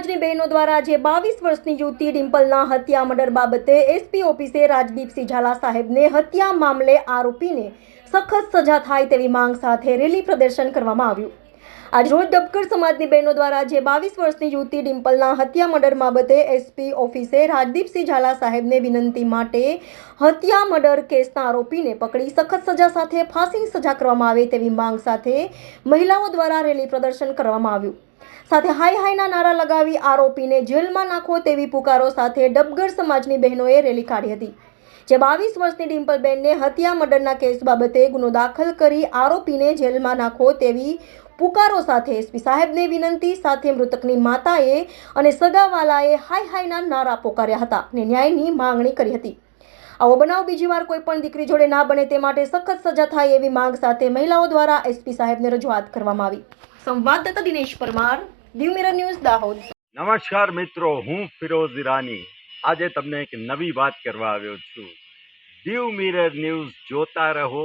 સમાજની બહેનો દ્વારા આજે બાવીસ વર્ષની યુવતી ડિમ્પલના હત્યા મર્ડર બાબતે એસપી ઓફિસે રાજદીપસિંહ ઝાલા સાહેબને હત્યા મામલે આરોપીને સખત સજા થાય તેવી માંગ સાથે રેલી પ્રદર્શન કરવામાં આવ્યું. આજરોજ ડબકર સમાજની બહેનો દ્વારા જે બાવીસ વર્ષની યુવતી ડિમ્પલના હત્યા મર્ડર બાબતે એસપી ઓફિસે રાજદીપસિંહ ઝાલા સાહેબને વિનંતી માટે હત્યા મર્ડર કેસના આરોપીને પકડી સખત સજા સાથે ફાંસીની સજા કરવામાં આવે તેવી માંગ સાથે મહિલાઓ દ્વારા રેલી પ્રદર્શન કરવામાં આવ્યું. સાથે હાય હાયના નારા લગાવી આરોપીને જેલમાં નાખો તેવી પુકારો સાથે ડબગર સમાજની બહેનોએ રેલી કાઢી હતી. જે બાવીસ વર્ષની ડિમ્પલબેનને હત્યા મર્ડરના કેસ બાબતે ગુનો દાખલ કરી આરોપીને જેલમાં નાખો તેવી પુકારો સાથે એસપી સાહેબને વિનંતી, સાથે મૃતકની માતાએ અને સગાવાલાએ હાય હાયના નારા પોકાર્યા હતા અને ન્યાયની માંગણી કરી હતી. આવો બનાવ બીજી વાર કોઈ પણ દીકરી જોડે ના બને તે માટે સખત સજા થાય એવી માંગ સાથે મહિલાઓ દ્વારા એસપી સાહેબને રજૂઆત કરવામાં આવી. સંવાદદાતા દિનેશ પરમાર દીવ મિરર ન્યૂઝ, દાહોદ. નમસ્કાર મિત્રો, હું ફિરોઝ ઈરાની. આજે તમને એક નવી વાત કરવા આવ્યો છું. દીવ મિરર ન્યૂઝ જોતા રહો